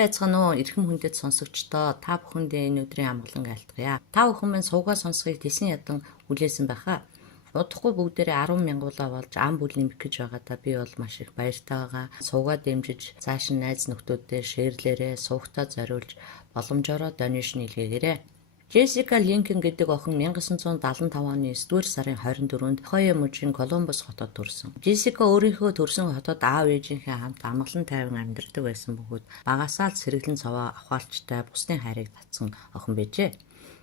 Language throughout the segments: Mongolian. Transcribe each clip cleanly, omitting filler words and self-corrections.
Байцгаана уу эрхэм хүндэт сонсогчдоо та бүхэндээ энэ өдрийн амгалан айлтгая. Та бүхэн минь суугаа сонсхийг тесэн ядан хүлээсэн байхаа. Удахгүй бүгдээрээ 10,000 болж ам бүл нэмэх гэж байгаадаа би бол маш их баяртай байгаа. Суугаа дэмжиж цааш нь найз нөхдүүдтэй шеэрлээрээ суугтаа зориулж боломжоор донешн хийлгээгээрэй. Джессика Линкольн гэдэг охин 1975 оны 9-р сарын 24-нд Ohio мужийн Колумбус хотод төрсөн. Джессика өөрийнхөө төрсөн хотод аав ээжийнхээ хамт амгалан тайван амьдардаг байсан бөгөөд багасаа л сэргэлэн цаваа авахалчтай бусдын хайрыг татсан охин байжээ.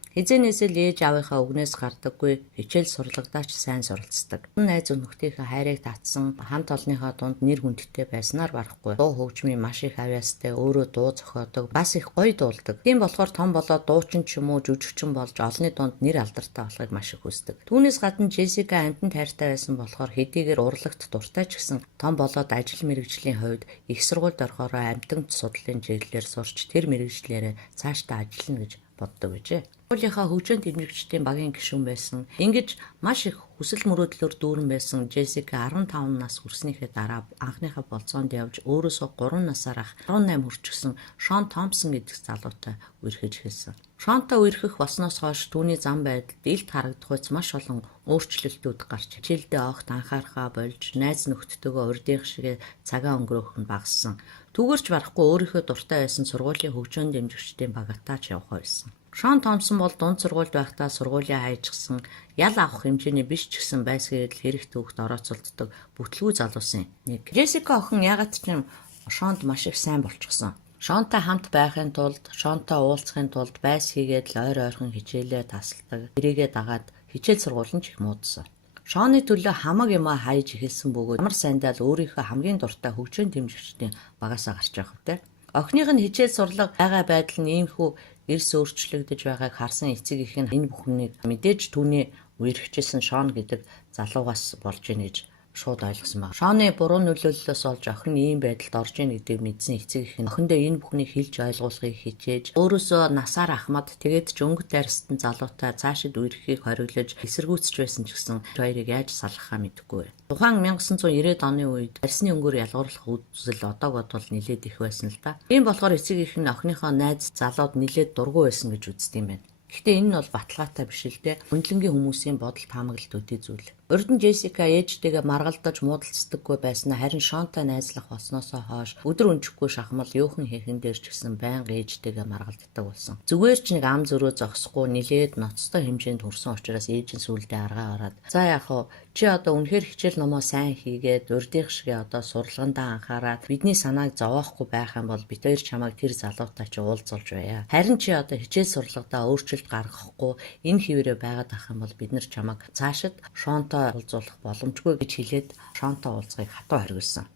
Хизээнээсээ л ээж аавынхаа үгнээс гардаггүй хичээл сурлагадаач сайн суралцдаг. Найз нөхдийнхээ хайрыг татсан хамт олонныхоо дунд нэр хүндтэй байснаар барахгүй. Дуу хөгжмийн маш их авьяастай, өөрөө дуу зохиодог, бас их гоё дуулдаг. Тийм болохоор том болоод дуучин ч юм уу жүжигчин болж олонний дунд нэр алдартай болохыг маш их хүсдэг. Түүнээс гадна Джессика амьтанд хайртай байсан болохоор хэдийгээр урлагт дуртай ч гэсэн том болоод ажил мэргэжлийн хувьд их сургуульд орохороо амьтан судлалын чиглэлээр сурч тэр мэргэжлээрээ цаашдаа ажиллана гэж боддог гэжээ. Уулынхаа хөгжөөнд дэмжигчдийн багийн гишүүн байсан. Ингэж маш их хүсэл мөрөөдлөөр дүүрэн байсан Джессика 15 нас хүрснийхээ дараа анхныхаа болцоонд явж өөрөөсөө 3 насаар ах 18 хүрчихсэн Шон Томпсон гэдэг залуутай үерхэж эхэлсэн. Шонтой үерхэх болсноос хойш түүний зам байдалд илт харагдах үс маш олон өөрчлөлтүүд гарч хичээлдээ огт анхаарахаа болж найз нөхдөдөө урдийнх шиг цагаа өнгөрөөх нь багассан. Түүгээрч барахгүй өөрийнхөө дуртай байсан сургуулийн хөгжөөнд дэмжигчдийн багатаач явах байсан. Шон Томпсон бол дунд сургуульд байхдаа сургуулиа хайжсан, ял авах хэмжээний биш ч гэсэн байсгээд хэрэг төвхт орооцолддог бүтлгүй залуусын нэг. Джессика охин ягаад ч юм Шонд маш их сайн болчихсон. Шонтой хамт байхын тулд, Шонтой уулзахын тулд байс хийгээд л ойр ойрхон хичээлээ тасалдаг. Тэрийгээ дагаад хичээл сургууль нь ч их муудсан. Шоны төлөө хамаг юмаа хайж эхэлсэн бөгөөд ямар сайндаа л өөрийнхөө хамгийн дуртай хөгжөөнд дэмжигчдийн багасаа гарч явах втэй. Охиных нь хичээл сурлага байгаа байдал нь иймхүү эрс өөрчлөгдөж байгааг харсан эцэг их нь энэ бүхнийг мэдээж түүний үерхчихсэн Шон гэдэг залуугаас болж ийн гэж шууд ойлгосон баг. Шоны буруу нөлөөллөөс олж охин ийм байдалд орж ийн гэдгийг мэдсэн эцэг их нь охиндоо энэ бүхнийг хэлж ойлгуулахыг хичээж өөрөөсөө насаар ахмад тэгээд ч өнгөт арьстан залуутай цаашид үерхийг хориглож эсэргүүцэж байсан ч гэсэн хоёрыг яаж салгахаа мэдэхгүй. Тухайн 1990-ад оны үед арьсны өнгөөр ялгуурлах үзэл одоогод бол нэлээд их байсан л да. Тийм болохоор эцэг их нь охиныхоо найз залууд нэлээд дургүй байсан гэж үздэг юм байна. Гэхдээ энэ нь бол баталгаатай биш л дээ. Хүндлэнгийн хүмүүсийн бодол таамаглалт үдий зүйл. Урд нь Джессика ээжтэйгээ маргалдаж муудалцдаггүй байснаа харин Шонтой найзлах болсноосоо хойш өдөр өнчихгүй шахмал юухан хийхэн дээр ч гэсэн байнга ээжтэйгээ маргалддаг болсон. Зүгээр ч нэг ам зөрөө зогсохгүй нилээд ноцтой хэмжээнд хүрсэн учраас ээж нь сүулдэ аргаа ороод за яах вэ? Чи одоо үнэхээр хичээл номоо сайн хийгээд урдийнх шиг одоо сурлагандаа анхаарад бидний санааг зовоохгүй байх юм бол бид хоёр чамайг тэр залуутай чи уулзуулж байя. Харин чи одоо хичээл сурлагадаа өөрчлөлт гаргахгүй энэ хിവэрэ байгаад ах юм бол бид нар чамайг цаашид Шонтой уулзуулах боломжгүй гэж хэлээд Шонтой уулзахыг хатуу хоригдсан.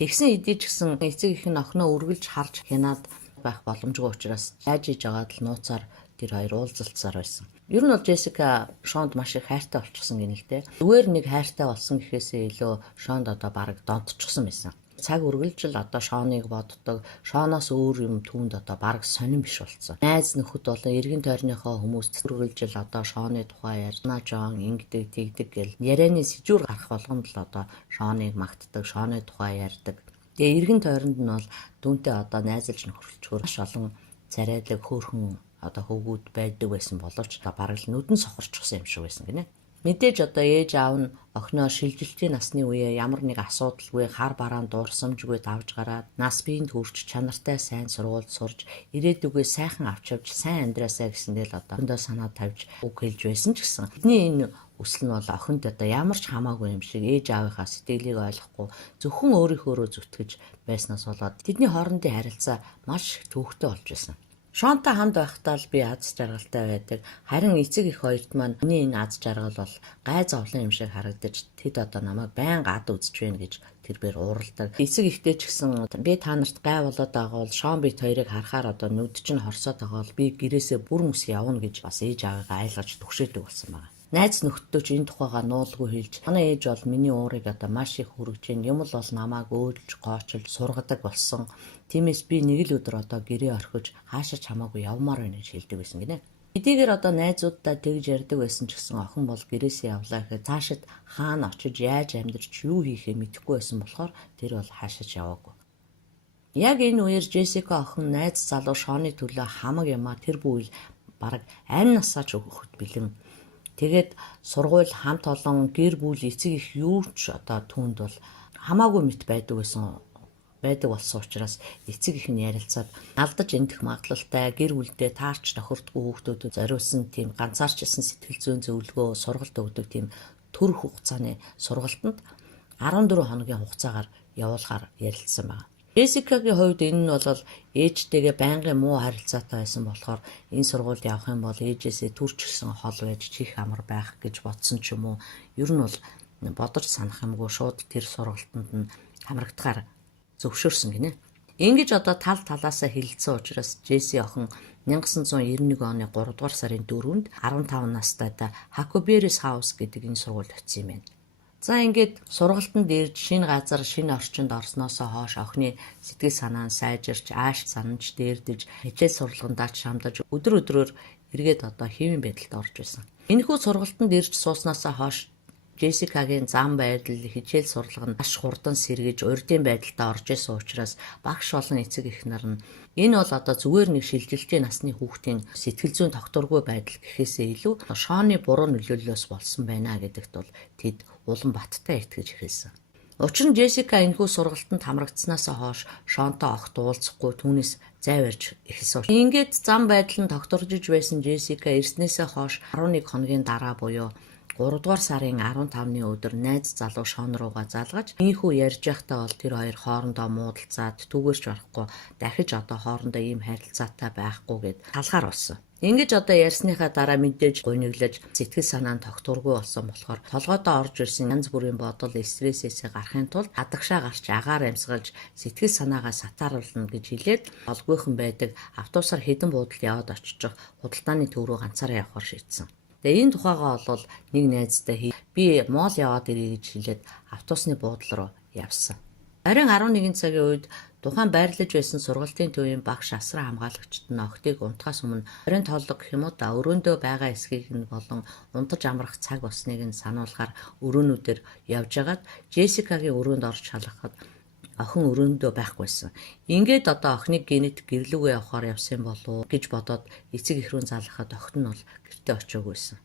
Тэгсэн эдий ч гэсэн эцэг их нь охиноо үргэлж харж хянаад байх боломжгүй учраас яаж иж байгаад л нууцаар тэр хоёр уулзалцсаар байсан. Ер нь бол Джессика Шонд маш их хайртай болчихсон гэнэ л дээ. Зүгээр нэг хайртай болсон гэхээсээ илүү Шонд одоо бараг донтчихсон байсан. Цаг үргэлжил одоо Шоныг боддог, Шоноос өөр юм түүнд одоо бараг сонирн биш болсон. Найз нөхөд болон эргэн тойрныхоо хүмүүст үргэлжил одоо Шоны тухай ярьна, Жон ингэдэг, тэгдэг гэл ярианы сэжүүр гарах болгонд л одоо Шоныг магтдаг, Шоны тухай ярьдаг. Тэгээ эргэн тойронд нь бол түүнтэй одоо найзалж нөхөрлөчгөр маш олон царайлаг хөөрхөн одоо хөвгүүд байдаг байсан боловч бараг л нүдэн сохорчихсан юм шиг байсан гинэ. Мэдээж одоо ээж аав нь охиноо шилжилтийн насны үеэ ямар нэг асуудалгүй хар бараан дуурсамжгүй давж гараад нас биеинд хүрч чанартай сайн сургуульд сурж ирээдүгөө сайхан авч явж сайн амьдраасаа гэсэндээ л одоо өндөө санаа тавьж үг хэлж байсан ч гэсэн бидний энэ өсөл нь бол охинд одоо ямар ч хамаагүй юм шиг ээж аавынхаа сэтгэлийг ойлгохгүй зөвхөн өөрийнхөөрөө зүтгэж байснаас болоод тэдний хоорондын харилцаа маш төвөгтэй болж байсан. Шонтой хамт байхдаа л би аз жаргалтай байдаг. Харин эцэг их хоёрт маань миний энэ аз жаргал бол гай зовлон юм шиг харагдаж тэд одоо намайг байнга ад үзэж байна гэж тэрээр уурладаг. Эцэг ихтэй ч гэсэн би та нарт гай болоод байгаа бол Шон бит хоёрыг харахаар одоо нүд чинь хорсоод байгаа бол би гэрээсээ бүр мөс явна гэж бас ээж аваагаа айлгаж түгшээдэг болсон байна. Найз нөхдөд ч энэ тухайга нуулгүй хэлж манай ээж бол миний уурыг одоо маш их хүргэж юм юм л бол намайг өөлж гоочилж сургадаг болсон. Тиймээс би нэг л өдөр одоо гэрээ орхиж хаашаа ч хамаагүй явмаар байна гэж хэлдэг байсан гинэ. Эдгээр одоо найзуудтай тэгж ярьдаг байсан ч гэсэн охин бол гэрээсээ явлаа гэхэд цаашид хаана очиж яаж амьдарч юу хийхээ мэдэхгүй байсан болохоор тэр бол хаашаач яваагүй. Яг энэ үеэр Джессика охин найз залуу Шоны төлөө хамаг юмаа тэр бүвэл бараг аль насаач өгөхөд бэлэн. Тэгээд сургууль хамт олон гэр бүл эцэг их юу ч одоо түүнд бол хамаагүй мэт байдаг болсон учраас эцэг их нь ярилцаад алдаж эндэх магадлалтай гэр бүлдээ таарч тохирдгүй хүүхдүүдэд зориулсан тийм ганцаарчилсан сэтгэл зүйн зөвлөгөө сургалт өгдөг тийм төр хугацааны сургалтанд 14 хоногийн хугацаагаар явуулахаар ярилцсан байна. Джессикагийн хувьд энэ нь бол ээжтэйгээ байнгын муу харилцаатай байсан болохоор энэ сургуульд явах юм бол ээжээсээ төрч гисэн хол байж чих амар байх гэж бодсон ч юм уу. Ер нь бол бодож санах юмгүй шууд тэр сургалтанд нь хамрагдахаар зөвшөөрсөн гинэ. Ингэж одоо тал талаасаа хилэлцсэн учраас Джесси охин 1991 оны 3 дугаар сарын 4-нд 15 настайдаа Huckleberry's House гэдэг энэ сургуульд очив юм байна. За ингээд сургалтанд ирж шинэ газар, шинэ орчинд орсноосоо хойш охины сэтгэл санаа нь сайжирч, ааш санамж дээрдэж, хичээл сурлагандаа шамдаж өдөр өдрөөр эргээд одоо хэвийн байдалд орж байсан. Энэхүү сургалтанд ирж сууснасаа хойш Джессикагийн зам байдал, хичээл сурлага нь маш хурдан сэргэж, урдын байдалд орж исэн учраас багш болон эцэг эх нар нь энэ бол одоо зүгээр нэг шилжилтийн насны хүүхдийн сэтгэл зүйн тогтворгүй байдал гэхээсээ илүү Шоны буруу нөлөөллөөс болсон байна гэдэгт бол тэд улам баттай итгэж эхэлсэн. Учир нь Джессика энэхүү сургалтанд хамрагдсанаас хойш Шонтой огт уулзахгүй түүнээс зай барьж эхэлсэн. Ингээд зам байдал нь тогтворжиж байсан Джессика ирснээсээ хойш 11 хоногийн дараа буюу 3 дугаар сарын 15-ны өдөр найз залуу Шон руугаа залгаж ийхүү ярьж байхдаа бол тэр хоёр хоорондоо муудалцаад түүгээрч барахгүй дахиж одоо хоорондоо ийм харилцаатай байхгүй гэд талхаар болсон. Ингэж одоо ярьсныхаа дараа мэдээж гуниглаж сэтгэл санаа нь тогтворгүй болсон болохоор толгойдоо орж ирсэн янз бүрийн бодол стрессээсээ гарахын тулд хадагшаа гарч агаар амьсгалж сэтгэл санаагаа сатааруулна гэж хэлээд олгүйхан байдаг автобусаар хэдэн буудалд яваад очих худалдааны төв рүү ганцаараа явахаар шийдсэн. Тэгээ энэ тухайгаа бол нэг найзтай би моол яваад ирье гэж хэлээд автобусны буудлал руу явсан. Харин 11 цагийн үед тухайн байрлаж байсан сургалтын төвийн багш асран хамгаалагчид нь охтыг унтахаас өмнө оройн тооллого гэх юм уу да өрөөндөө байгаа эсхийг нь болон унтаж амрах цаг болсныг нь сануулгаар өрөөнүүдээр явж агаад Джессикагийн өрөөнд орж шалгахад охин өрөөндөө байхгүйсэн. Ингээд одоо охиныг генет гэрлүүгээ явахаар явсан болов гэж бодоод эцэг эх рүү залгахад охин нь бол гэртээ очиогүйсэн.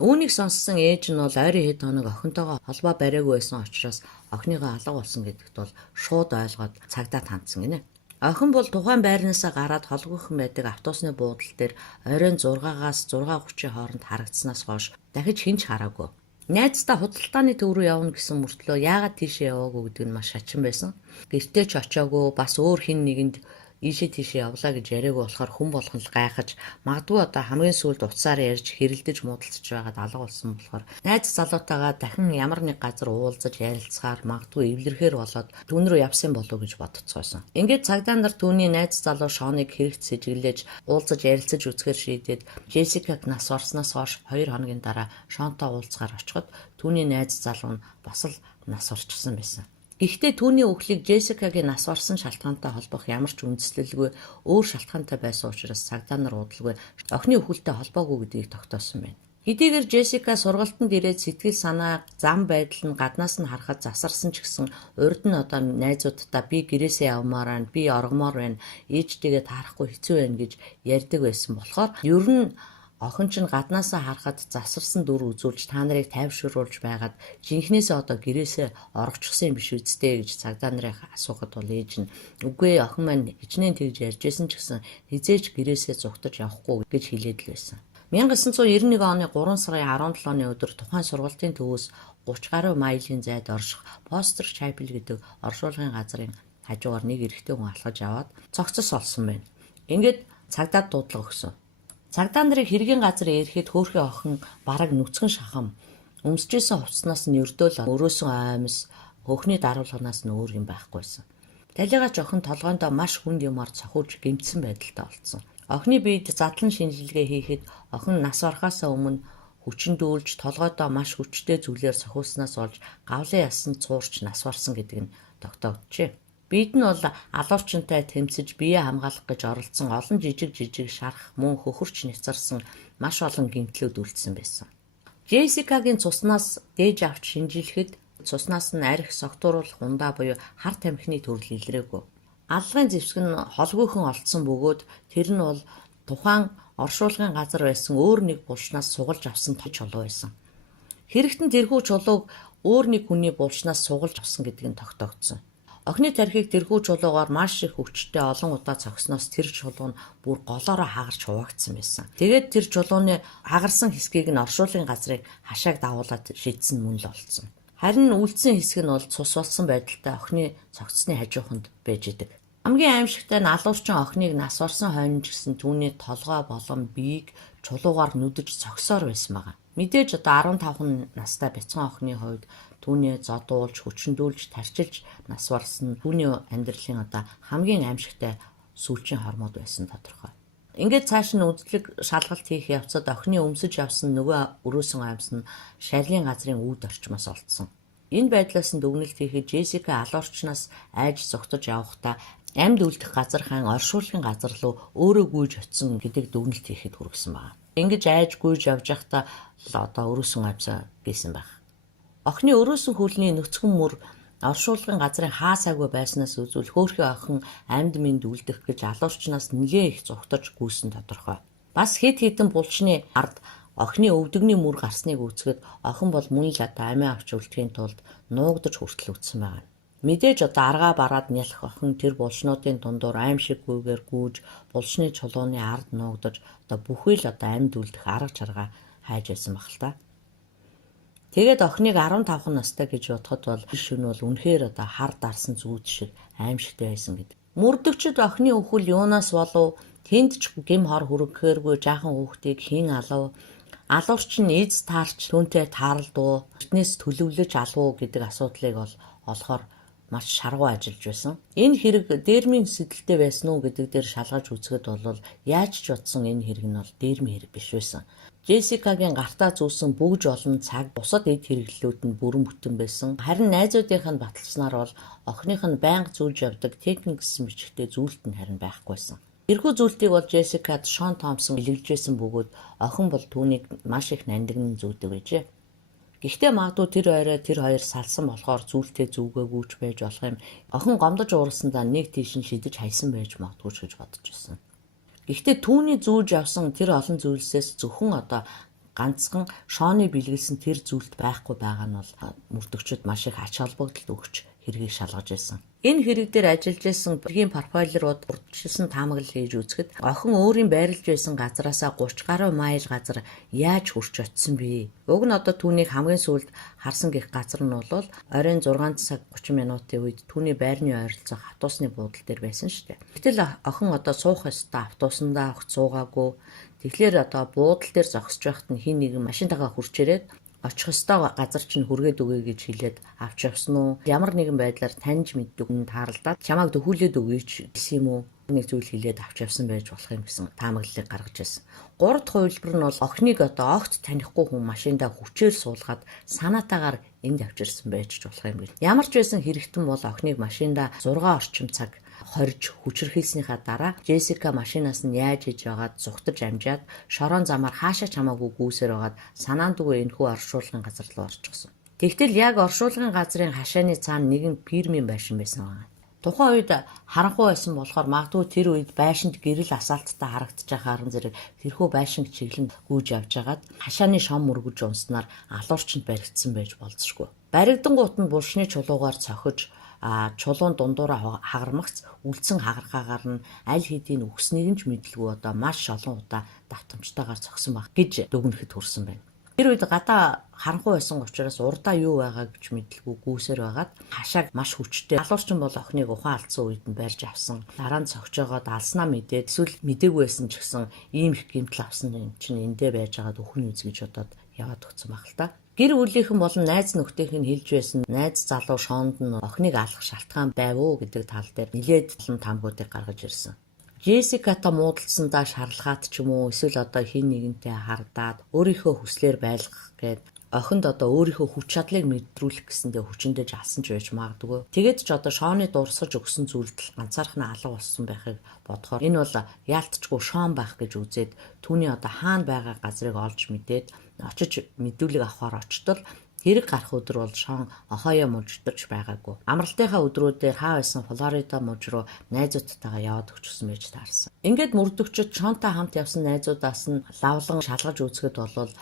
Үүнийг сонссон ээж нь бол ойрын хэд хоног охинтойгоо холбоо бариагүй байсан учраас охиныгоо алга болсон гэдэгт бол шууд ойлгоод цагдаа тандсан гинэ. Охин бол тухайн байрнаасаа гараад холгойхон байдаг автобусны буудлал дээр оройн 6-аас 6:30 хооронд харагдсанаас хойш дахиж хинч хараагүй. Найздаа худалдааны төв рүү явна гэсэн мөртлөө яагаад тийшээ яваагүй гэдэг нь маш шачин байсан. Гэртээ ч очиагүй бас өөр хин нэгэнд ийшээ тийшээ явлаа гэж яриаггүй болохоор хүн болгон л гайхаж магадгүй одоо хамгийн сүүлд уцаар ярьж хэрэлдэж муудалцж байгаад алга болсон болохоор найз залуутайгаа дахин ямар нэг газар уулзаж ярилцахаар магадгүй эвлэрхээр болоод түүн рүү явсан болов гэж бодцгоосон. Ингээд цагдаа нар түүний найз залуу Шоныг хэрэгт сэжиглэж уулзаж ярилцаж үзэхээр шийдээд Джессикаг нас орсноос хойш 2 хоногийн дараа Шонтой уулзахаар очиход түүний найз залуу нь бас л нас орчихсон байсан. Гэхдээ түүний өглийг Джессикагийн нас орсон шалтгаантай холбох ямар ч үндэслэлгүй өөр шалтгаантай байсан учраас цагдаа нар удалгүй охины өвгөлтэй холбоогүй гэдгийг тогтоосон байна. Хэдийгээр Джессика сургалтанд ирээд сэтгэл санаа, зам байдал нь гаднаас нь харахад засарсан ч гэсэн урд нь одоо найзуудтай би гэрээсээ явмаар байна, би оргомоор байна, ээжтэйгээ таарахгүй хэцүү байна гэж ярьдаг байсан болохоор ер нь охин ч гаднаасаа харахад засарсан дүр үзүүлж та нарыг тайвшруулж байгаад жинхнээсээ одоо гэрээсээ орогчсон юм биш үсттэй гэж цагдаа нарын асуухад бол ээж нь үгүй охин маань хичнээн тэгж ярьжсэн ч гэсэн хизээж гэрээсээ зугтаж явахгүй гэж хэлээд л байсан. 1991 оны 3 сарын 17-ны өдөр тухайн сургалтын төвөөс 30 гаруй мaiлийн зайд орших Foster Chapel гэдэг оршуулгын газрын хажуугаар нэг эрэгтэй хүн алхаж аваад цогцос олсон байна. Ингээд цагдаад дуудлага өгсөн. Цагдаа нарын хэргийн газар ирэхэд хөөхөн охин бараг нүцгэн шахам өмсөжсэн хувцснаас нь өрдөөл өрөөсөн аймс хөхний даруулганаас нь өөр юм байхгүйсэн. Талигач охин толгоондоо маш хүнд юмар цохиулж гэмтсэн байдалтай болцсон. Охины биед задлан шинжилгээ хийхэд охин нас орохоос өмнө хүчндүүлж толгойдоо маш хүчтэй зүйлээр цохиулснаас олж гавлын ясанд цуурч нас барсан гэдэг нь тогтооджээ. Бид нь бол алуурчинтай тэмцэж бие хамгаалах гэж оролцсон олон жижиг шарах мөн хөхөрч няцарсан маш олон гэмтлүүд үлдсэн байсан. Джессикагийн цуснаас дээж авч шинжилэхэд цуснаас нь арх согтууруулах ундаа буюу хар тамхины төрөл илрээгүй. Аллагын зэвсэг нь холгүйхэн олдсон бөгөөд тэр нь бол тухайн оршуулгын газар байсан өөр нэг булчнаас сугалж авсан чулуу байсан. Хэрэгтэн тэрхүү чулууг өөр нэг хүний булчнаас сугалж авсан гэдэг нь тогтоогдсон. Охины тархийг тэрхүү чулуугаар маш их хүчтэй олон удаа цогсноос тэр чулуу нь бүр голоороо хагарч хуваагдсан байсан. Тэгээд тэр чулууны хагарсан хэсгийг нь оршуулгын газрыг хашааг дагуулад шийдсэн мөн л олцсон. Харин үлдсэн хэсэг нь бол цус болсон байдалтай охины цогцсны хажууханд байж идэг. Хамгийн аимшигтай нь алуурчин охиныг нас орсон хойно ч гэсэн түүний толгой болон биеийг чулуугаар нүдэж цогсоор байсан байгаа. Мэдээж одоо 15 настай бяцхан охины хувьд түүний зодуулж, хүчндүүлж, тарчилж нас барсан түүний амьдралын одоо хамгийн аимшигтай сүүлчийн хормууд байсан тодорхой. Ингээд цааш нь үзлэг шалгалт хийх явцад охины өмсөж явсан нөгөө өрөөсөн амьс нь шалын газрын үүд орчмоос олдсон. Энэ байдлаас нь дүгнэлт хийхэд Джессика алуурчнаас айж зогтож явахдаа амьд үлдэх газар хаан оршуулгын газар руу өөрөө гүйж очисон гэдэг дүгнэлт хийхэд хүргэсэн байна. Ингэж айж гүйж явж байхдаа одоо өрөөсөн амьсаа гээсэн байх. Охины өрөөсөн хөлний нүцгэн мөр оршуулгын газрын хаасаагүй байснаас үзвэл хөөхий охин амьд мэнд үлдэх гэж алуурчнаас нэлээ их зугтаж гүйсэн тодорхой. Бас хэд хэдэн булчны ард охины өвдөгний мөр гарсныг үзэхэд охин бол мөн л одоо амиа авч үлдэхийн тулд нуугдаж хүртэл үтсэн байна. Мэдээж одоо аргаа бараад нялх охин тэр булчнуудын дундуур аимшиггүйгээр гүйж булчны чулууны ард нуугдаж одоо бүхий л одоо амьд үлдэх арга чаргаа хайж байсан баг л та. Тэгээд охиныг 15 настай гэж бодоход бол шүн бол үнэхээр одоо хар дарсан зүүд шиг аимшигтай байсан гэдэг. Мөрдөгчд охины өхөл юунаас болов тэнд ч гим хор хүргэхээргүй жаахан хүүхдийг хийн алав алуурч нь эз таарч түүнтэй таарлдуу фитнес төлөвлөж алуу гэдэг асуудлыг бол олохоор маш шаргуу ажиллаж байсан. Энэ хэрэг дээрмийн сэдэлтэй байсан уу гэдэг дээр шалгаж үзэхэд бол яаж ч утсан энэ хэрэг нь бол дээрмийн хэрэг биш байсан. Джессикагийн гартаа зүүсэн бүгж олон цаг бусад эд хэрэглэлүүд нь бүрэн бүтэн байсан. Харин найзуудынх нь баталснаар бол охиных нь байнга зүүж явдаг техник гэсэн бичгтээ зүйлт нь харин байхгүйсэн. Тэрхүү зүйлтийг бол Джессикад Шон Томпсон илэрхийлжсэн бөгөөд охин бол түүнийг маш их нандинан зүүдэг байжээ. Гэхдээ магадгүй тэр ойроо тэр хоёр салсан болохоор зүйлтээ зүгээгүй ч байж болох юм. Охин гомдож уурсандаа нэг тийш нь шидэж хайсан байж магадгүй ч гэж бодож байсан. Гэхдээ түүний зүүж явсан тэр олон зүйлсээс зөвхөн одоо ганцхан Шоны бэлгэлсэн тэр зүйлт байхгүй байгаа нь бол мөрдөгчд маш их ач холбогдол өгч хэргийг шалгаж байсан. Энэ хэрэг дээр ажиллаж байсан бүгийн профайлерууд урдчилсан таамаглал хийж үзэхэд охин өөрийн байрлаж байсан газараасаа 30 гаруй майл газар яаж хурч очисон бэ? Уг нь одоо түүнийг хамгийн сүүлд харсан гэх газар нь бол оройн 6 цаг 30 минутын үед түүний байрны ойролцоо автобусны буудлын дээр байсан шүү дээ. Гэтэл охин одоо суух ёстой автобусандаа огт суугаагүй. Тэгэхээр одоо буудлын дээр зогсож байхад нь хин нэгэн машинтайгаа хурч ирээд очих ёстой газар чинь хүргээд өгье гэж хэлээд авч явсан уу? Ямар нэгэн байдлаар таньж мэддэг хүн таарлаад чамайг дөхүүлээд өгье ч гэсэн юм уу? Нэг зүйл хэлээд авч явсан байж болох юм гэсэн таамаглалыг гаргаж ирсэн. 3 дахь хувилбар нь бол охиныг одоо огт танихгүй хүн машиндаа хүчээр суулгаад санаатаагаар энд авчирсан байж болох юм гээ. Ямар ч байсан хэрэгтэн бол охиныг машиндаа 6 орчим цаг хорж хүчрхийлснийхаа дараа Джессика машинаас нь яаж иж байгаад зүхтаж амжаад шорон замаар хаашаа чамаагүй гүйсээр байгаад санаандгүй энэхүү оршуулгын газар руу орчихсон. Тэгтэл яг оршуулгын газрын хашааны цаана нэгэн фирмийн байшин байсан байна. Тухайн үед харанхуй байсан болохоор магадгүй тэр үед байшинд гэрэл асаалттай харагдаж байгаа харан зэрэг тэрхүү байшин чиглэн гүйж явж байгаад хашааны шом мөргөж унснаар алуурчнд баригдсан байж болзошгүй. Баригдангуут нь булшны чулуугаар цохиж чулуун дундуура хагармагц үлдсэн хагаргаагаар нь аль хэдийн өгснийг нь ч мэдлгүй одоо маш олон удаа давтамжтайгаар цогсон баг гэж дүгнэхэд хүрсэн байна. Тэр үед гадаа харанхуй байсан учраас урдаа юу байгаа гэж мэдлгүй гүйсээр байгаад хашааг маш хүчтэй алуурчин бол охиныг ухаан алдсан үед нь барьж авсан. Дараа нь цогцоогоод алснаа мэдээд эсвэл мэдээгүй байсан ч гэсэн ийм их гэмтэл авсан юм чинь эндээ байж байгаад өхөн үз гэж бодоод яваад өгсөн баг л та. Гэр бүлийнхэн болон найз нөхдөйх нь хэлж байсан найз залуу Шонд нь охиныг алах шалтгаан байв уу гэдэг тал дээр нэлээд таамгуудыг гаргаж ирсэн. Джессикатай муудалцсандаа шарлахад ч юм уу эсвэл одоо хин нэгэнтэй хардаад өөрийнхөө хүслээр байлгах гээд охинд одоо өөрийнхөө хүч чадлыг мэдрүүлэх гэсэндээ хүчиндэж алсан ч байж магадгүй. Тэгээд ч одоо Шоны дурсаж өгсөн зүйлдэл ганцаархан алга болсон байхыг бодохоор энэ бол яалтчгүй Шон байх гэж үзээд түүний одоо хаана байгаа газрыг олж мэдээд очиж мэдүүлэг авахар очтол Хэрэг гарах өдөр бол Шон Ohio мужидж байгаагүй. Амралтынхаа өдрүүдээр хаа байсан Флорида муж руу найзуудтайгаа яваад өгчсөн байж таарсан. Ингээд мөрдөгчөд Шонтой хамт явсан найзуудаас нь лавлан шалгаж үзэхэд бол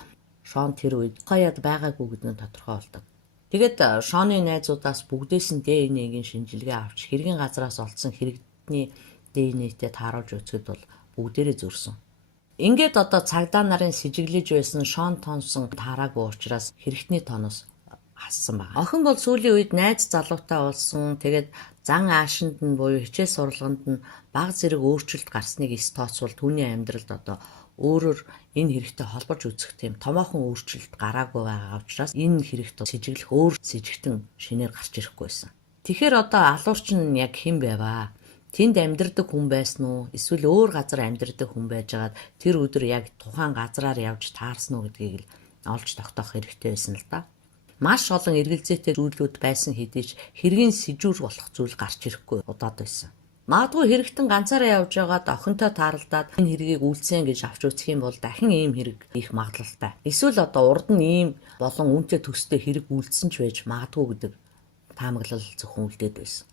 Шон тэр үед Ohio'д байгаагүй гэдэг нь тодорхой болдог. Тэгээд Шоны найзуудаас бүгдээс нь ДНХ-ийн шинжилгээ авч хэргийн газраас олдсон хэрэгтний ДНХ-тэй тааруулж үзэхэд бол бүгдээрээ зөрсөн. Ингээд одоо цагдаа нарын сэжиглэж байсан Шон Томпсон таараагүй учраас хэрэгтний тоноос хассан байна. Охин бол сүүлийн үед найз залуутай болсон. Тэгээд зан аашинд нь буюу хичээл сургалганд нь баг зэрэг өөрчлөлт гарсныг эс тооцвол түүний амьдралд одоо өөрөөр энэ хэрэгтэй холбож үзэх тийм томоохон өөрчлөлт гараагүй байгаа учраас энэ хэрэгт сэжиглэх өөр сэжигтэн шинээр гарч ирэхгүй байсан. Тэгэхээр одоо алуурч нь яг хэн байваа? Тэнд амьдардаг хүн байсан уу? Эсвэл өөр газар амьдардаг хүн байжгаад тэр өдөр яг тухайн газраар явж таарсан уу гэдгийг л олж тогтоох хэрэгтэй байсан л да. Маш олон эргэлзээтэй зүйлүүд байсан хэдий ч хэргийн сэжүүр болох зүйл гарч ирэхгүй удаад байсан. Магадгүй хэрэгтэн ганцаараа явж байгаад охинтой тааралдаад энэ хэргийг үйлцэн гэж авч үзэх юм бол дахин ийм хэрэг их магадлалтай. Эсвэл одоо урд нь ийм болон үнэтэй төстэй хэрэг үйлдсэн ч байж магадгүй гэдэг таамаглал зөвхөн үлдээд байсан.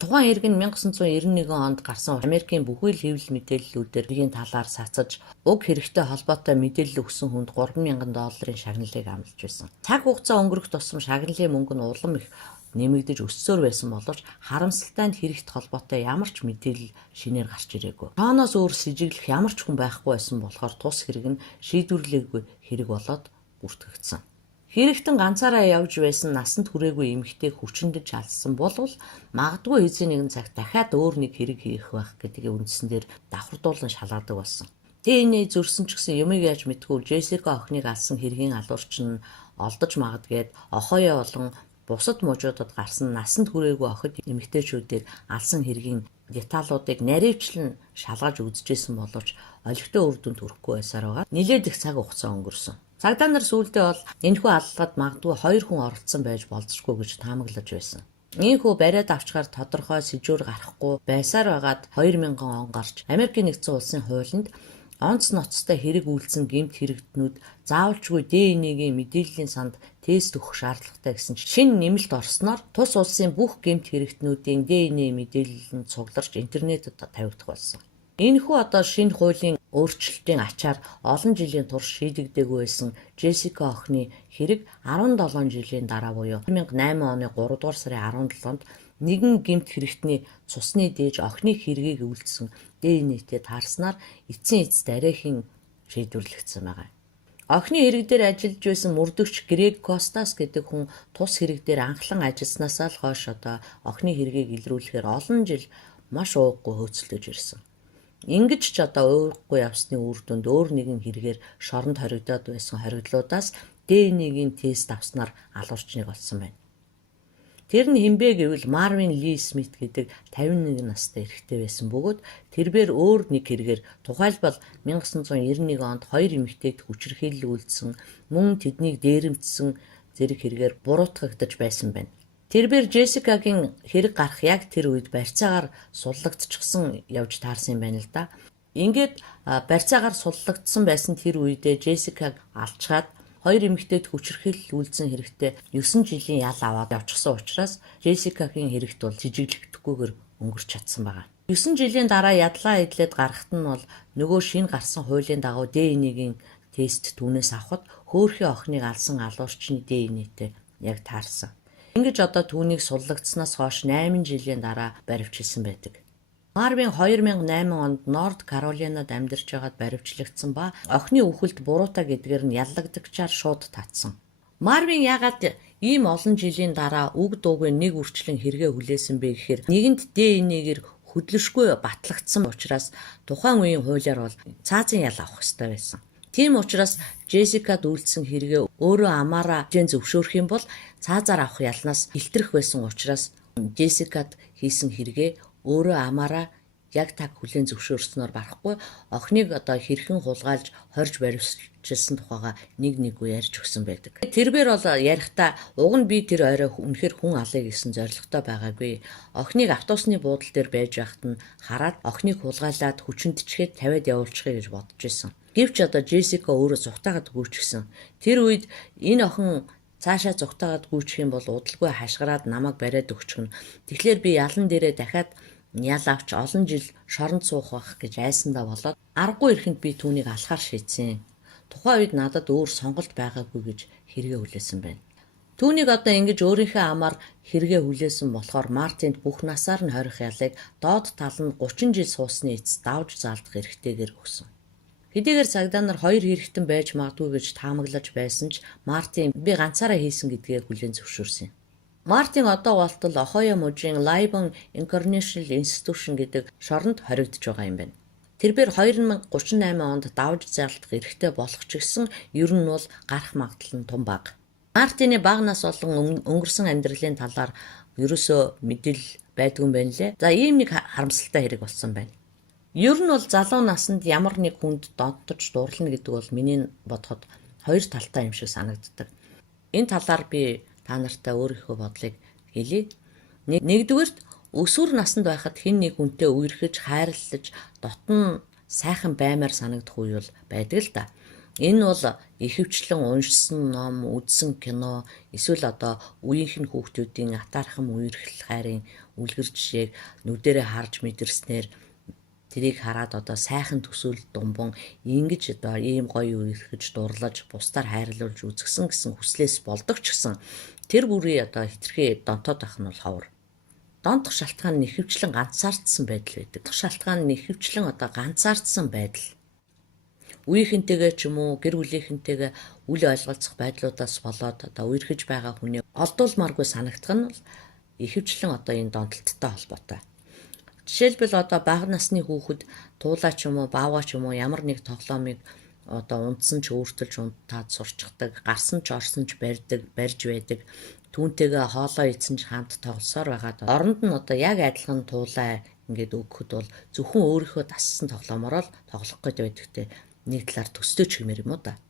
Тухайн хэрэг нь 1991 онд гарсан Америкийн бүхий л хэвлэл мэдээллүүдийн талаар цацаж уг хэрэгтэй холбоотой мэдээлэл өгсөн хүнд $3,000 шагналыг амлаж байсан. Цаг хугацаа өнгөрөх тусам шагналын мөнгө нь улам их нэмэгдэж өссөөр байсан боловч харамсалтай нь хэрэгт холбоотой ямар ч мэдээлэл шинээр гарч ирээгүй. Тооноос өөр сэжиглэх ямар ч хүн байхгүй байсан болохоор тус хэрэг нь шийдвэрлээгүй хэрэг болоод бүртгэгдсэн. Хэрэгтэн ганцаараа явж байсан насанд хүрээгүй эмэгтэй хүчнэдэж алдсан болвол магадгүй эзэн нэгэн цагт дахиад өөр нэг хэрэг хийх байх гэдгийг үндсэн дээр давхардуулан шалгадаг болсон. ДНХ зөрсөн ч гэсэн юмыг яаж мэдгүй Джессика охиныг алсан хэргийн алуурч нь олдож магадгээд Ohio болон бусад мужуудад гарсан насанд хүрээгүй охид эмэгтэйчүүдийг алсан хэргийн деталуудыг наривчлан шалгаж үзэжсэн боловч олигтой үр дүнд хүрэхгүй байсаар байгаа. Нилээд их цаг хугацаа өнгөрсөн. Цагдаа нар сүүлдээ бол энэхүү аллагад магадгүй 2 хүн оролцсон байж болзошгүй гэж таамаглаж байсан. Ийхүү бариад авчгаар тодорхой сэжүүр гарахгүй байсаар байгаад 2000 он гарч Америкийн нэгдсэн улсын хуулинд онц ноцтой хэрэг үйлдсэн гэмт хэрэгтнүүд заавалжгүй ДНХ-ийн мэдээллийн санд тест өгөх шаардлагатай гэсэн шинэ нэмэлт орсноор тус улсын бүх гэмт хэрэгтнүүдийн ДНХ мэдээлэл нь цугларч интернетэд тавигдах болсон. Энэхүү одоо шинэ хуулийн өөрчлөлтийн ачаар олон жилийн турш шийдэгдээгүй байсан Джессика охины хэрэг 17 жилийн дараа буюу 2008 оны 3 дугаар сарын 17-нд нэгэн гэмт хэрэгтний цусны дээж охины хэргийг үйлдсэн ДНХ-тэй таарснаар эцсийн эцэст арайхийн шийдвэрлэгдсэн байгаа. Охины хэрэг дээр ажиллаж байсан мөрдөгч Грег Костас гэдэг хүн тус хэрэг дээр анхлан ажилласнасаа л хойш одоо охины хэргийг илрүүлэхээр олон жил маш ууггүй хөөцөлдөж ирсэн. Ингэж ч одоо уурахгүй явсны үр дүнд өөр нэгэн хэрэгээр шоронд хоригдоод байсан хоригдлуудаас ДНХ-ийн тест авснаар алуурчныг олсон байна. Тэр нь хинбэ гэвэл Марвин Ли Смит гэдэг 51 настай эрэгтэй байсан бөгөөд тэрээр өөр нэг хэрэгээр тухайлбал 1991 онд 2 эмэгтэйд хүчирхийлэл үйлдсэн, мөн тэднийг дээрэмдсэн зэрэг хэрэгээр буруутгагдаж байсан байна. Тэрээр Джессикагийн хэрэг гарах яг тэр үед барьцаагаар суллагдчихсан явж таарсан юм байна л да. Ингээд барьцаагаар суллагдсан байсан тэр үедээ Джессикаг алчгаад 2 эмэгтэйд хүчирхийлэл үйлдсэн хэрэгтэй 9 жилийн ял аваад явчихсан учраас Джессикагийн хэрэгт бол жижиглэгдэхгүйгээр өнгөрч чадсан байна. 9 жилийн дараа ядлаа эдлээд гарахт нь бол нөгөө шинэ гарсан хуулийн дагуу ДНХ-ийн тест түүнээс авахд хөөхий охиныг алсан алуурчны ДНХ-тэй яг таарсан. Ингэж одоо түүнийг суллагдсанаас хойш 8 жилийн дараа баривчилсан байдаг. Марвин 2008 онд Норд Каролинад амьдарч байгаад баривчлагдсан ба охины үхэлд буруутай гэдгээр нь яллагдагчаар шууд татсан. Марвин яагаад ийм олон жилийн дараа үг дуугүй нэг үрчлэн хэрэгэ хүлээсэн бэ гэхээр нэгэнд ДНХ-гээр хөдлөшгүй батлагдсан учраас тухайн үеийн хуулиар бол цаазын ял авах ёстой байсан. Тийм учраас Джессикад үйлдсэн хэрэгээ өөрөө амаараа зөвшөөрөх юм бол цаазаар авах ялнаас илтрэх байсан учраас Джессикад хийсэн хэрэгээ өөрөө амаараа яг таг хүлээн зөвшөөрснөөр барахгүй охиныг одоо хэрхэн хулгайлж хорж баривчилсан тухайга нэг ярьж өгсөн байдаг. Тэрээр бол ярихдаа уг нь би тэр орой үнэхээр хүн алъя гэсэн зорилготой байгаагүй. Охиныг автобусны буудлын дээр байж байхад нь хараад охиныг хулгайлаад хүчнэтчгээд тавиад явуулчихъя гэж бодож исэн. Гэвч одоо Джессика өөрөө зүхтаагаад өгөөч гисэн. Тэр үед энэ охин Цаашаа зүгтаагаад гүйчих юм бол удалгүй хашгираад намайг бариад өгчихнө. Тэгэхээр би ялан дээрээ дахиад ял авч олон жил шоронд суух байх гэж айсандаа болоод аргагүй ирэхэнд би түүнийг алахаар шийдсэн. Тухайн үед надад өөр сонголт байгаагүй гэж хэрэгээ хүлээсэн байна. Түүнийг одоо ингэж өөрийнхөө амаар хэрэгээ хүлээсэн болохоор Мартинд бүх насаар нь хорих ялыг доод тал нь 30 жил суусны эцэст давж заалдах эрхтэйгээр өгсөн. Хэдийгээр цагдаа нар хоёр хэрэгтэн байж магадгүй гэж таамаглаж байсан ч Мартин би ганцаараа хийсэн гэдгээ хүлээн зөвшөөрсөн. Мартин одоо болтол Ohio мужийн Liban International Institution гэдэг шоронд хоригдож байгаа юм байна. Тэрээр 2038 онд давж заалдах эрхтэй болох ч гэсэн ер нь бол гарах магадлал нь том бага. Мартины бага нас болон өнгөрсөн амьдралын талаар ерөөсөө мэдээлэл байдгүй юм байна лээ. За ийм нэг харамсалтай хэрэг болсон байна. Ер нь бол залуу наснд ямар нэг хүнд донтож дурлана гэдэг бол миний бодоход хоёр талтай юм шиг санагддаг. Энэ талаар би та нартай өөрийнхөө бодлыг хэлье. Нэгдүгээрт өсвөр наснд байхад хэн нэг хүнтэй үерхэж, хайрлаж, дотн сайхан баймаар санагдах үе бол байдаг л да. Энэ бол ихэвчлэн уншсан ном, үзсэн кино, эсвэл одоо үеийнхэн хүүхдүүдийн атаархам үерхэл хайрын үлгэр жишээг нүдэрээ харж мэдэрснээр тэрийг хараад одоо сайхан төсөөл думбан ингэж одоо ийм гоё үерхэж дурлаж бусдаар хайрлуулж үзгсэн гэсэн хүслээс болдог ч гэсэн тэр бүрий одоо хитрхээ донтоод байх нь бол ховор. Донтох шалтгаан нь ихэвчлэн ганцаардсан байдал байдаг. Шалтгаан нь ихэвчлэн одоо ганцаардсан байдал. Үеийнхэнтэйгээ ч юм уу гэр бүлийнхэнтэйгээ үл ойлголцох байдлуудаас болоод одоо үерхэж байгаа хүний олдуулмааргүй санагдах нь ихэвчлэн одоо энэ донтолттой холбоотой. Жишээлбэл одоо бага насны хүүхэд туулаа ч юм уу бааваа ч юм уу ямар нэг тоглоомыг одоо унтсан ч өөртөлж унтаад сурчдаг, гарсан ч орсон ч барьж байдаг. Түүнтэйгээ хоолоо идсэн ч хамт тоглосоор байгаад оронд нь одоо яг адилхан туулаа ингээд өгөхөд бол зөвхөн өөрийнхөө дассан тоглоомоор л тоглох гээд байдагтэй нэг талаар төстэй ч хэмээр юм уу да.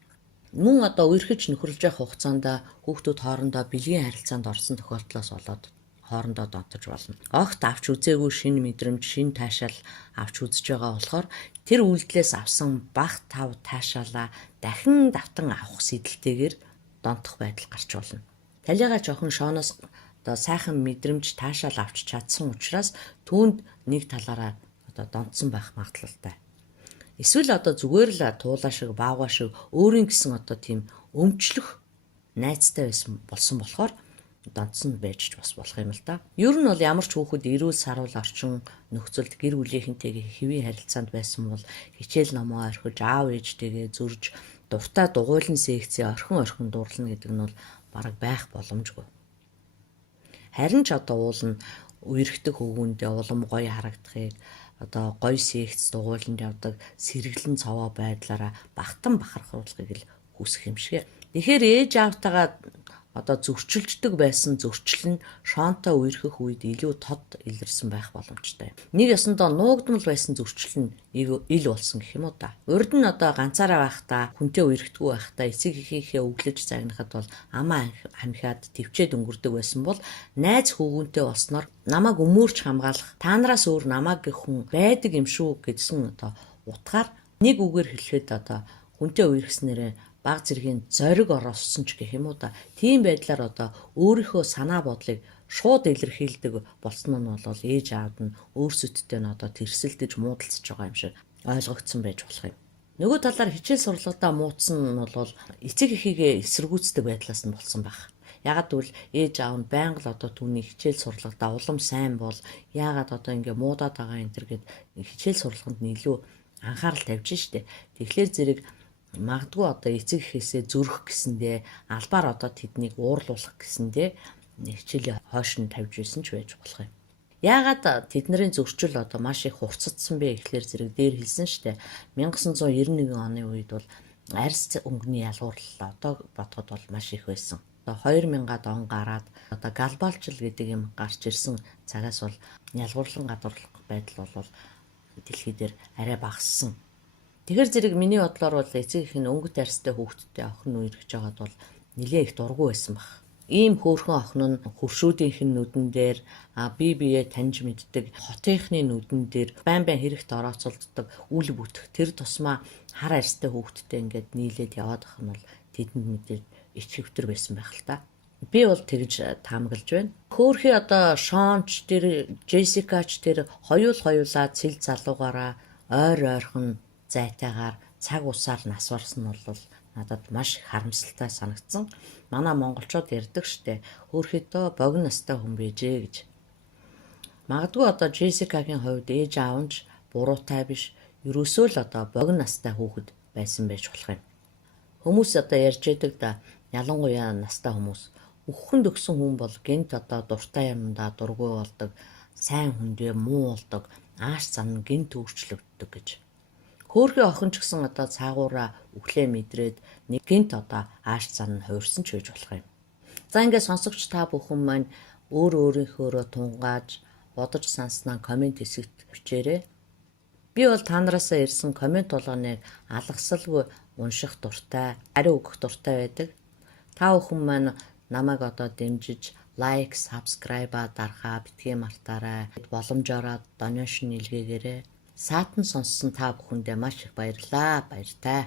Мөн одоо үерхэж нөхөрлж явах хугацаанд хүүхдүүд хоорондоо бэлгийн харилцаанд орсон тохиолдлоос болоод хоорондоо донтож болно. Огт авч үзээгүй шинэ мэдрэмж, шинэ таашаал авч үзэж байгаа болохоор тэр үйлдэлээс авсан бага тав таашаалаа дахин давтан авах сэдэлтэйгээр донтох байдал гарч болно. Талигаа жоохон шооноос одоо сайхан мэдрэмж таашаал авч чадсан учраас түүнд нэг талаараа одоо донтсон байх магадлалтай. Эсвэл одоо зүгээр л туулаа шиг, бааваа шиг өөрийн гэсэн одоо тийм өмчлөх найзтай болсон болохоор донтсон байж ч бас болох юм л да. Ер нь бол ямар ч хүүхэд эрүүл сарвал орчин нөхцөлд гэр бүлийнхэнтэйгээ хэвийн харилцаанд байсан бол хичээл номоо орхиж, аав ээжтэйгээ зөрж, дуртай дугуйлан секцээ орхин дурлана гэдэг нь бол бараг байх боломжгүй. Харин ч одоо уул нь үерхдэг хөвгүүндээ улам гоё харагдахыг одоо гоё секц дугуйланд явдаг сэргэлэн цаваа байдлаараа багтан бахархуулахыг л хүсэх юм шиг. Тэгэхээр ээж аавтайгаа одоо зөрчилждэг байсан зөрчил нь шоонтой үерхэх үед илүү тод илэрсэн байх боломжтой. Нэг ёсондоо нуугдмал байсан зөрчил нь ил болсон гэх юм уу та. Урд нь одоо ганцаараа байхдаа хүнтэй үерхдэггүй байхдаа эцэг эхийнхээ өглөж загнахад бол амаа амхиад төвчээд өнгөрдөг байсан бол найз хөвгүүнтэй болсноор намайг өмөрч хамгаалах, та нараас өөр намайг гэх хүн байдаг юм шүү гэдсэн одоо утгаар нэг үгээр хэлэхэд одоо хүнтэй үерхснээрээ баг зэргийн зориг орооссон ч гэх юм уу да. Тийм байдлаар одоо өөрийнхөө санаа бодлыг шууд илэрхийлдэг болсон нь бол ээж аавд нь өөрсөдтэй нь одоо тэрсэлдэж муудалцж байгаа юм шиг ойлгогдсон байж болох юм. Нөгөө талаар хичээл сурлагадаа муудсан нь бол эцэг эхийгээ эсэргүүцдэг байдлаас нь болсон байх. Ягаад гэвэл ээж аав нь байнга л одоо түүний хичээл сурлагадаа улам сайн бол яагаад одоо ингэ муудаад байгаа энэ төр гэд хичээл сурлаганд нь илүү анхаарал тавьж штэ. Тэгэхээр зэрэг магадгүй одоо эцэг эхээсээ зөрөх гэсэндээ албаар одоо тэднийг уурлуулах гэсэндээ хичээлийн хойш нь тавьж ирсэн ч байж болох юм. Яагаад тэдний зөрчил одоо маш их хурцдсан бэ гэхлээр зэрэг дээр хэлсэн штэ 1991 оны үед бол арьс өнгөний ялгуурлал одоо бодоход бол маш их байсан. Одоо 2000-ад он гараад одоо глобалчл гэдэг юм гарч ирсэн цагаас бол ялгуурлан гадуурлах байдал бол дэлхий дээр арай багассан. Тэгэхээр зэрэг миний бодлоор бол эцэг их нь өнгөт арьстай хүүхдтэй охин үерхэж байгаад бол нэлээ их дургүй байсан баг. Ийм хөөрхөн охин нь хөршүүдийнх нь нүдэн дээр бие биеэ таньж мэддэг, хотынхны нүдэн дээр байн хэрэгт орооцолддог үл бүтэх тэр тусмаа хар арьстай хүүхдтэй ингээд нийлээд яваад ах нь бол тэдэнд мэдээ ичгэвтер байсан байх л та. Би бол тэгж таамаглаж байна. Хөөхий одоо Шонч тэр Джессикач тэр хоёулаа цэл залуугаараа ойрхон зайтайгаар цаг усаар нас барсан нь бол надад маш их харамсалтай санагдсан. Манай монголчууд ярьдаг штэ хөөхөдөө богино настай хүн байжээ гэж. Магадгүй одоо Джессикагийн хувьд ээж аав нь буруутай биш. Ерөөсөө л одоо богино настай хүүхэд байсан байж болох юм. Хүмүүс одоо ярьж байдаг да ялангуяа настай хүмүүс үхэнд өгсөн хүн бол гэнт одоо дуртай юмдаа дургүй болдог, сайн хүндээ муу болдог, ааш зан нь гэнт өөрчлөгддөг гэж. Хөөхий охин ч гэсэн одоо цаагаараа өглөө мэдрээд нэг гэнт одоо ааш зан нь хуурсан ч байж болох юм. За ингээд сонсогч та бүхэн маань өөрийнхөөрөө тунгааж бодож санснаа комент хэсэгт бичээрэй. Би бол та нараасаа ирсэн комент болгоныг алгасалгүй унших дуртай, хариу өгөх дуртай байдаг. Та бүхэн маань намайг одоо дэмжиж лайк, сабскрайба дарахаа битгий мартаарай. Боломжоор донешн илгээгээрэй. Саатан сонссон та бүхэндээ маш их баярлалаа. Баяртай.